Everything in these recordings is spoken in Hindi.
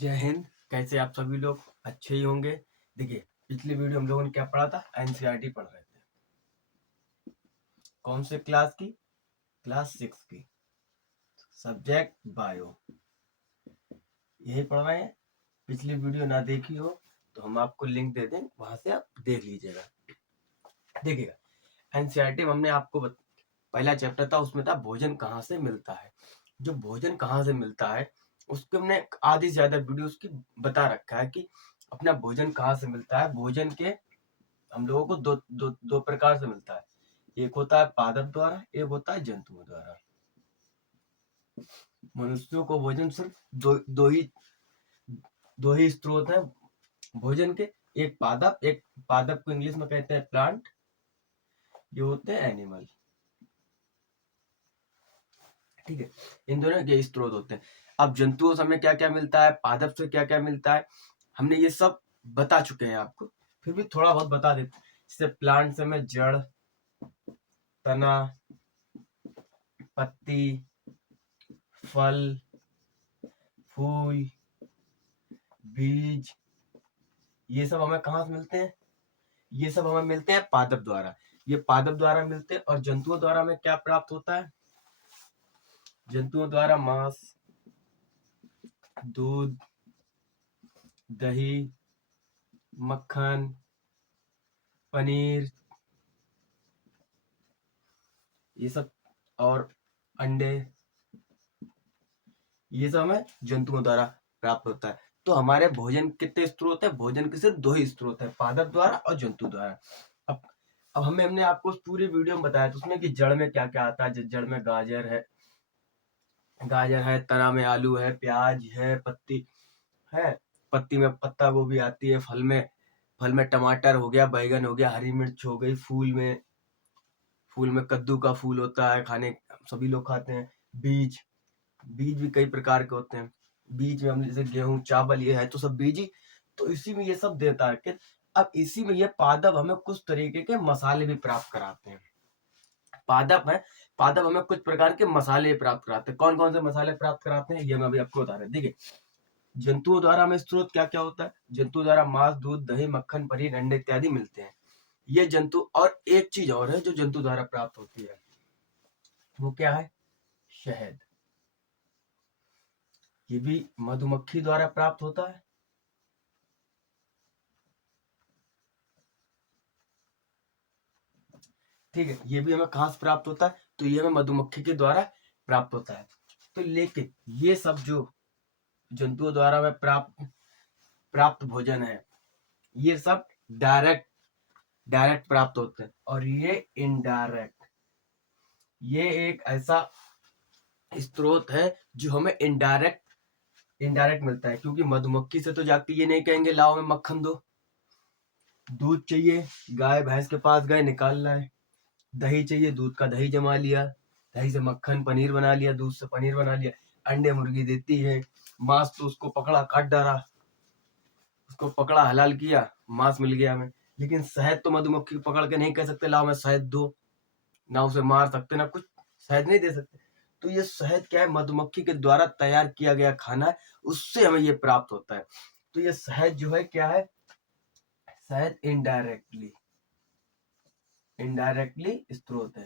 जय हिंद। कैसे आप सभी लोग अच्छे ही होंगे। देखिए, पिछली वीडियो हम लोगों ने क्या पढ़ा था, एनसीईआरटी पढ़ रहे थे। कौन से क्लास की? क्लास 6 की, सब्जेक्ट बायो, यही पढ़ रहे हैं। पिछली वीडियो ना देखी हो तो हम आपको लिंक दे दें, वहां से आप देख लीजिएगा। देखिएगा, एनसीईआरटी में हमने आपको पहला चैप्टर था, उसमें था भोजन कहाँ से मिलता है। जो भोजन कहाँ से मिलता है उसको हमने आधी से ज्यादा वीडियो उसकी बता रखा है कि अपना भोजन कहाँ से मिलता है। भोजन के हम लोगों को दो प्रकार से मिलता है। एक होता है पादप द्वारा, एक होता है जंतुओं द्वारा। मनुष्यों को भोजन सिर्फ दो ही स्रोत हैं भोजन के। एक पादप को इंग्लिश में कहते हैं प्लांट, ये होते हैं एनिमल। ठीक है, इन दोनों के स्रोत होते हैं। अब जंतुओं से हमें क्या क्या मिलता है, पादप से क्या क्या मिलता है, हमने ये सब बता चुके हैं आपको, फिर भी थोड़ा बहुत बता देते हैं। जैसे प्लांट से हमें जड़, तना, पत्ती, फल, फूल, बीज, ये सब हमें कहाँ से मिलते हैं? ये सब हमें मिलते हैं पादप द्वारा। ये पादप द्वारा मिलते हैं। और जंतुओं द्वारा हमें क्या प्राप्त होता है? जंतुओं द्वारा मांस, दूध, दही, मक्खन, पनीर, ये सब, और अंडे, ये सब हमें जंतुओं द्वारा प्राप्त होता है। तो हमारे भोजन कितने स्रोत है? भोजन के सिर्फ दो ही स्रोत है, पादप द्वारा और जंतु द्वारा। अब अब हमने आपको उस पूरी वीडियो में बताया था उसमें कि जड़ में क्या क्या आता है। जड़ में गाजर है, तना में आलू है, प्याज है, पत्ती है, पत्ती में पत्ता गोभी आती है, फल में टमाटर हो गया, बैगन हो गया, हरी मिर्च हो गई, फूल में कद्दू का फूल होता है, खाने सभी लोग खाते हैं। बीज बीज भी कई प्रकार के होते हैं। बीज में हम जैसे गेहूं, चावल, ये है तो सब बीज ही, तो इसी में ये सब देता है कि अब इसी में ये पादप हमें कुछ तरीके के मसाले भी प्राप्त कराते हैं। पादप हमें कुछ प्रकार के मसाले प्राप्त कराते हैं। कौन कौन से मसाले प्राप्त कराते हैं ये मैं अभी आपको बता रहा हूँ। देखिए, जंतुओं द्वारा हमें स्रोत क्या क्या होता है। जंतुओं द्वारा मांस, दूध, दही, मक्खन, पनीर, अंडे इत्यादि मिलते हैं। ये जंतु, और एक चीज और है जो जंतु द्वारा प्राप्त होती है, वो क्या है? शहद। ये भी मधुमक्खी द्वारा प्राप्त होता है। ठीक है, ये भी हमें कहाँ से प्राप्त होता है? तो ये हमें मधुमक्खी के द्वारा प्राप्त होता है। तो लेकिन ये सब जो जंतुओं द्वारा हमें प्राप्त भोजन है, ये सब डायरेक्ट प्राप्त होते हैं। और ये इनडायरेक्ट, ये एक ऐसा स्रोत है जो हमें इनडायरेक्ट मिलता है। क्योंकि मधुमक्खी से तो जाके ये नहीं कहेंगे लाओ हमें मक्खन दो। दूध चाहिए, गाय भैंस के पास गए, निकाल लाए। दही चाहिए, दूध का दही जमा लिया, दही से मक्खन पनीर बना लिया, दूध से पनीर बना लिया। अंडे मुर्गी देती है। मांस तो उसको पकड़ा, काट डाला, उसको पकड़ा, हलाल किया, मांस मिल गया हमें। लेकिन शहद तो मधुमक्खी को पकड़ के नहीं कह सकते लाओ मैं शहद दो, ना उसे मार सकते ना कुछ, शहद नहीं दे सकते। तो ये शहद क्या है? मधुमक्खी के द्वारा तैयार किया गया खाना है, उससे हमें ये प्राप्त होता है। तो ये शहद जो है क्या है? शहद इनडायरेक्टली स्रोत है।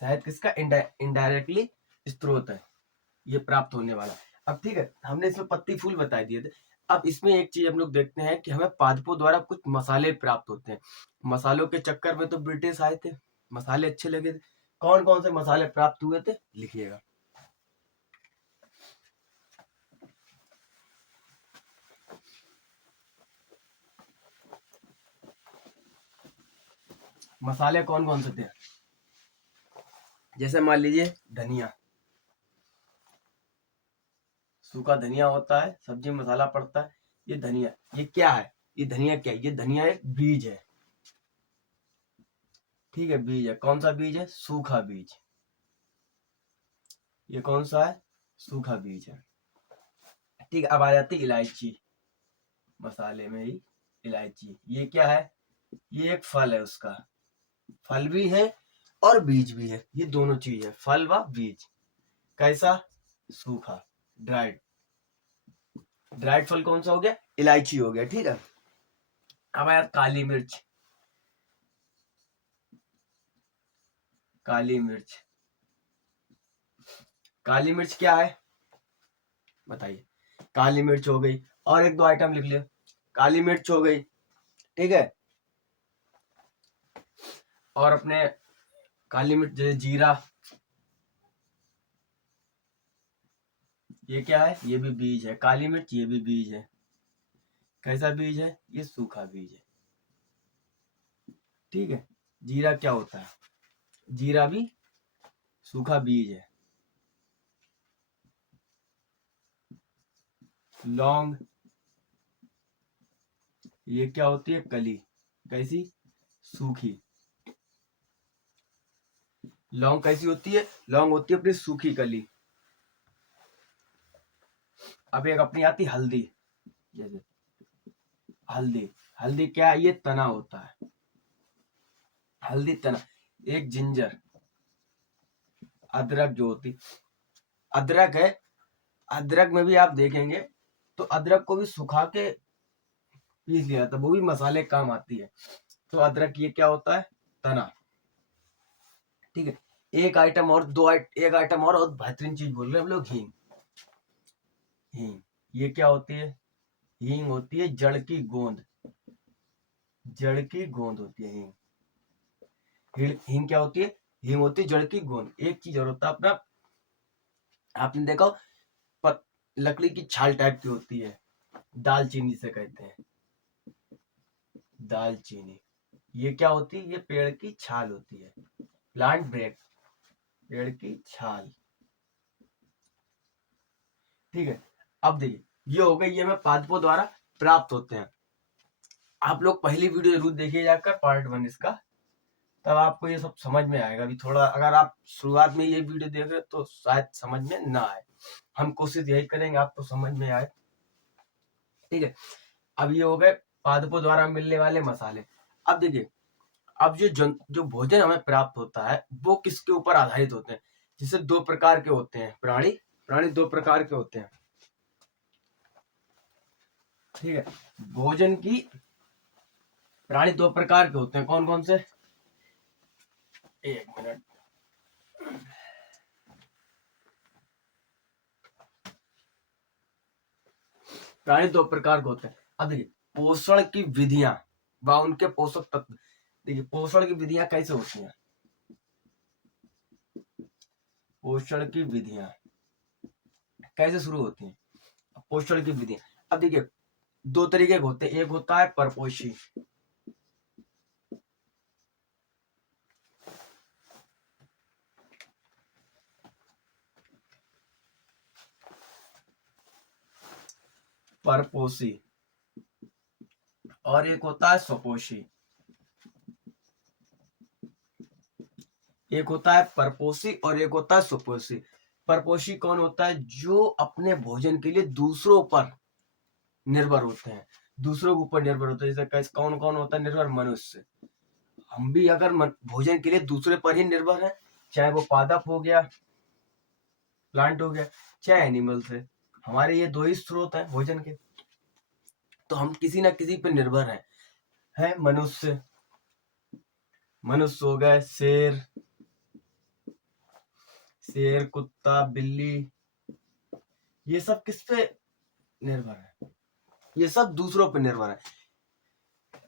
शहद किसका? इनडायरेक्टली स्रोत है ये प्राप्त होने वाला। अब ठीक है, हमने इसमें पत्ती फूल बता दिए थे। अब इसमें एक चीज हम लोग देखते हैं कि हमें पादपों द्वारा कुछ मसाले प्राप्त होते हैं। मसालों के चक्कर में तो ब्रिटिश आए थे, मसाले अच्छे लगे थे। कौन कौन से मसाले प्राप्त हुए थे लिखिएगा। मसाले कौन कौन से थे? जैसे मान लीजिए धनिया, सूखा धनिया होता है, सब्जी मसाला पड़ता है। ये धनिया, ये क्या है? ये धनिया क्या है? ये धनिया एक बीज है। ठीक है, बीज है। कौन सा बीज है? सूखा बीज। ये कौन सा है? सूखा बीज है। ठीक है, अब आ जाती इलायची। मसाले में ही इलायची, ये क्या है? ये एक फल है, उसका फल भी है और बीज भी है। ये दोनों चीज है, फल व बीज। कैसा? सूखा, ड्राइड। ड्राइड फल कौन सा हो गया? इलायची हो गया, ठीक है। अब यार काली मिर्च, काली मिर्च, काली मिर्च क्या है बताइए? काली मिर्च हो गई, और एक दो आइटम लिख लियो। काली मिर्च हो गई, ठीक है, और अपने काली मिर्च जैसे जीरा, ये क्या है? ये भी बीज है। काली मिर्च ये भी बीज है। कैसा बीज है? ये सूखा बीज है, ठीक है। जीरा क्या होता है? जीरा भी सूखा बीज है। लौंग, ये क्या होती है? कली। कैसी? सूखी। लौंग कैसी होती है? लौंग होती है अपनी सूखी कली। अब एक अपनी आती हल्दी, जैसे हल्दी, हल्दी क्या है? ये तना होता है, हल्दी तना। एक जिंजर, अदरक जो होती, अदरक है, अदरक में भी आप देखेंगे तो अदरक को भी सुखा के पीस लिया था, वो भी मसाले काम आती है। तो अदरक ये क्या होता है? तना, ठीक है। एक आइटम और, एक आइटम और बेहतरीन चीज बोल रहे हैं हम लोग, हींग। हींग ये क्या होती है? हींग होती है जड़ की गोंद, जड़ की गोंद होती है हींग। हींग क्या होती है? हींग होती है जड़ की गोंद। एक चीज और होता है अपना, आपने देखा हो, लकड़ी की छाल टाइप की होती है, दालचीनी से कहते हैं, दालचीनी। ये क्या होती है? ये पेड़ की छाल होती है, प्लांट ब्रेक, पेड़ की छाल, ठीक है। अब देखिए, ये हो गई, ये हमें पादपों द्वारा प्राप्त होते हैं। आप लोग पहली वीडियो जरूर देखिए जाकर, पार्ट 1 इसका, तब आपको ये सब समझ में आएगा। अभी थोड़ा अगर आप शुरुआत में ये वीडियो देख रहे तो शायद समझ में ना आए, हम कोशिश यही करेंगे आपको समझ में आए, ठीक है। अब ये हो गए पादपों द्वारा मिलने वाले मसाले। अब देखिए, अब जो भोजन हमें प्राप्त होता है वो किसके ऊपर आधारित होते हैं? जैसे दो प्रकार के होते हैं प्राणी, प्राणी दो प्रकार के होते हैं, ठीक है। भोजन की, प्राणी दो प्रकार के होते हैं, कौन कौन से? एक मिनट, प्राणी दो प्रकार के होते हैं। अब देखिए, पोषण की विधियां व उनके पोषक तत्व। देखिए, पोषण की विधियां कैसे होती हैं? पोषण की विधियां कैसे शुरू होती हैं? पोषण की विधियां, अब देखिए, दो तरीके के होते हैं। एक होता है परपोषी, परपोषी, और एक होता है स्वपोषी। एक होता है परपोषी और एक होता है स्वपोषी। परपोषी कौन होता है? जो अपने भोजन के लिए दूसरों पर निर्भर होते हैं, दूसरों के ऊपर निर्भर होते हैं। जैसे कैसे, कौन कौन होता है निर्भर? मनुष्य। हम भी अगर भोजन के लिए दूसरे पर ही निर्भर है, चाहे वो पादप हो गया, प्लांट हो गया, चाहे एनिमल से, हमारे ये दो ही स्रोत हैं भोजन के, तो हम किसी ना किसी पर निर्भर हैं। है मनुष्य, मनुष्य हो गए, शेर, शेर, कुत्ता, बिल्ली, ये सब किस पे निर्भर है? ये सब दूसरों पर निर्भर है।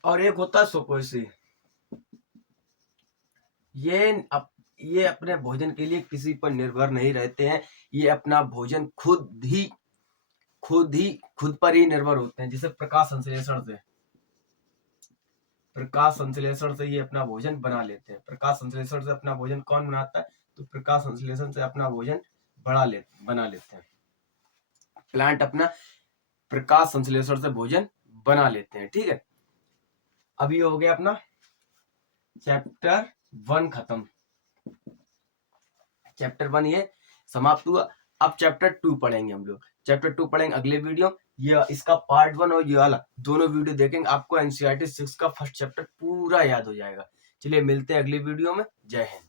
और एक होता है स्वपोषी, ये अपने भोजन के लिए किसी पर निर्भर नहीं रहते हैं, ये अपना भोजन खुद पर ही निर्भर होते हैं। जैसे प्रकाश संश्लेषण से, प्रकाश संश्लेषण से ये अपना भोजन बना लेते हैं। प्रकाश संश्लेषण से अपना भोजन कौन बनाता है? तो प्रकाश संश्लेषण से अपना भोजन बना लेते हैं। प्लांट अपना प्रकाश संश्लेषण से भोजन बना लेते हैं, ठीक है। अभी हो गया अपना चैप्टर 1 खत्म, चैप्टर 1 ये समाप्त हुआ। अब चैप्टर 2 पढ़ेंगे हम लोग, चैप्टर 2 पढ़ेंगे अगले वीडियो। ये इसका पार्ट 1 और ये वाला दोनों वीडियो देखेंगे, आपको एनसीईआरटी 6 का फर्स्ट चैप्टर पूरा याद हो जाएगा। चलिए मिलते हैं अगली वीडियो में। जय हिंद।